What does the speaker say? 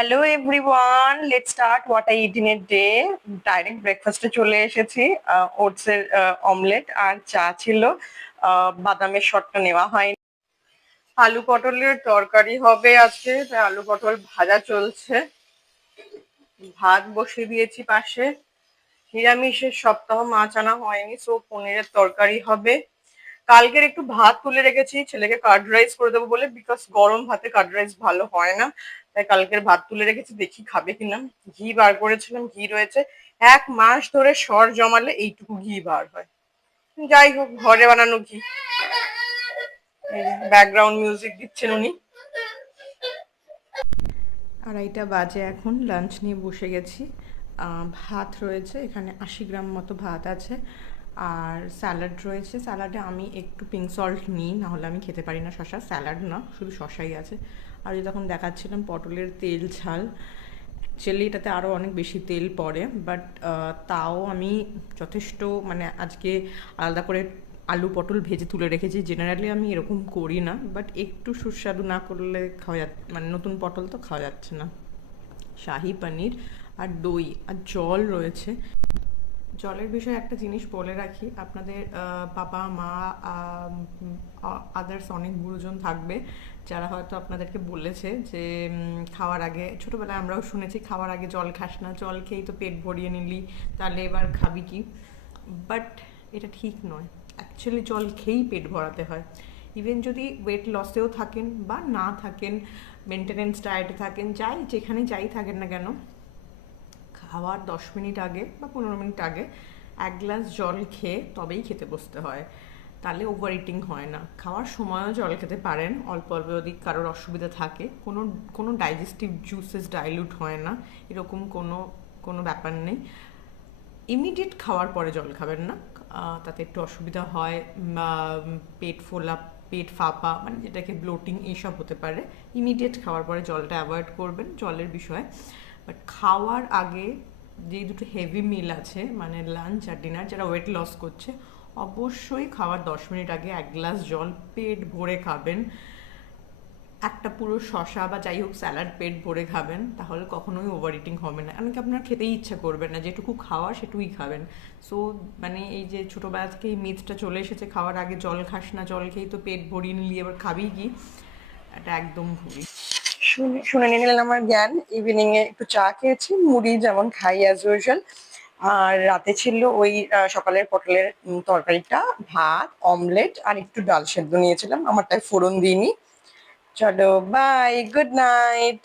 Hello everyone, let's start what I it in a day. Direct ব্রেকফাস্টে চলে এসেছি। ওটসের omelette আর চা ছিল। বাদামের শটটা নেওয়া হয়নি। আলু পটলের তরকারি হবে আজকে, তাই আলু পটল ভাজা চলছে। ভাত বসিয়ে দিয়েছি পাশে। নিরামিষের সপ্তাহ, মাছ আনা হয়নি, সো পনিরের তরকারি হবে। কালকের একটু ভাত তুলে রেখেছি ছেলেকে কার্ড রাইস করে দেবো বলে, বিকজ গরম ভাতে কার্ড রাইস ভালো হয় না। তাই কালকের ভাত তুলে রেখেছি, দেখি খাবে কিনা। ঘি বার করেছিলাম, ঘি রয়েছে। 1 মাস ধরে সর জমালে এইটুকু ঘি বার হয়। যাই হোক, ঘরে বানানো ঘি। ব্যাকগ্রাউন্ড মিউজিক দিচ্ছেন উনি। 2:30 বাজে, এখন লাঞ্চ নিয়ে বসে গেছি। ভাত রয়েছে এখানে, 80 গ্রাম মতো ভাত আছে, আর স্যালাড রয়েছে। স্যালাডে আমি একটু পিঙ্ক সল্ট নিই, নাহলে আমি খেতে পারি না শশা। স্যালাড না, শুধু শশাই আছে। আর যে তখন দেখাচ্ছিলাম পটলের তেল ঝাল, অ্যাকচুয়ালি এটাতে আরও অনেক বেশি তেল পড়ে, বাট তাও আমি যথেষ্ট মানে আজকে আলাদা করে আলু পটল ভেজে তুলে রেখেছি। জেনারেলি আমি এরকম করি না, বাট একটু সুস্বাদু না করলে খাওয়া মানে নতুন পটল তো খাওয়া যাচ্ছে না। শাহি পনির আর দই আর জল রয়েছে। জলের বিষয়ে একটা জিনিস বলে রাখি, আপনাদের বাবা মা আদার্স অনেক গুরুজন থাকবে যারা হয়তো আপনাদেরকে বলেছে যে খাওয়ার আগে, ছোটোবেলায় আমরাও শুনেছি খাওয়ার আগে জল খাস না, জল খেয়েই তো পেট ভরিয়ে নিলি, তাহলে এবার খাবি কি। বাট এটা ঠিক নয়। অ্যাকচুয়ালি জল খেয়েই পেট ভরাতে হয়। ইভেন যদি ওয়েট লসেও থাকেন বা না থাকেন, মেনটেনেন্স ডায়েটে থাকেন, যেখানে যাই থাকেন না কেন, খাওয়ার 10 মিনিট আগে বা 15 মিনিট আগে 1 গ্লাস জল খেয়ে তবেই খেতে বসতে হয়। তাহলে ওভার ইটিং হয় না। খাওয়ার সময়ও জল খেতে পারেন, অল্প অল্প যদি কারোর অসুবিধা থাকে। কোনো ডাইজেস্টিভ জুসেস ডাইলুট হয় না, এরকম কোনো ব্যাপার নেই। ইমিডিয়েট খাওয়ার পরে জল খাবেন না, তাতে একটু অসুবিধা হয়, পেট ফোলা, পেট ফাঁপা, মানে যেটাকে ব্লোটিং, এইসব হতে পারে। ইমিডিয়েট খাওয়ার পরে জলটা অ্যাভয়েড করবেন জলের বিষয়ে। বাট খাওয়ার আগে যে দুটো হেভি মিল আছে, মানে লাঞ্চ আর ডিনার, যারা ওয়েট লস করছে, অবশ্যই খাওয়ার 10 মিনিট আগে 1 গ্লাস জল পেট ভরে খাবেন। একটা পুরো শশা বা যাই হোক স্যালাড পেট ভরে খাবেন, তাহলে কখনোই ওভার ইটিং হবে না। এমনকি আপনার খেতেই ইচ্ছা করবে না, যেটুকু খাওয়া সেটুকুই খাবেন। সো মানে এই যে ছোটোবেলা থেকে এই মিথটা চলে এসেছে খাওয়ার আগে জল খাস না, জল খেয়েই তো পেট ভরিয়ে নিলি, এবার খাবি কি, এটা একদম ভুল। শুনে নিলেন আমার জ্ঞান। ইভিনিং এ একটু চা খেয়েছি, মুড়ি যেমন খাই অ্যাজ ইউজুয়াল। আর রাতে ছিল ওই সকালের পটলের তরকারিটা, ভাত, অমলেট আর একটু ডাল সেদ্ধ নিয়েছিলাম, আমারটায় ফোড়ন দিইনি। চলো, বাই, গুড নাইট।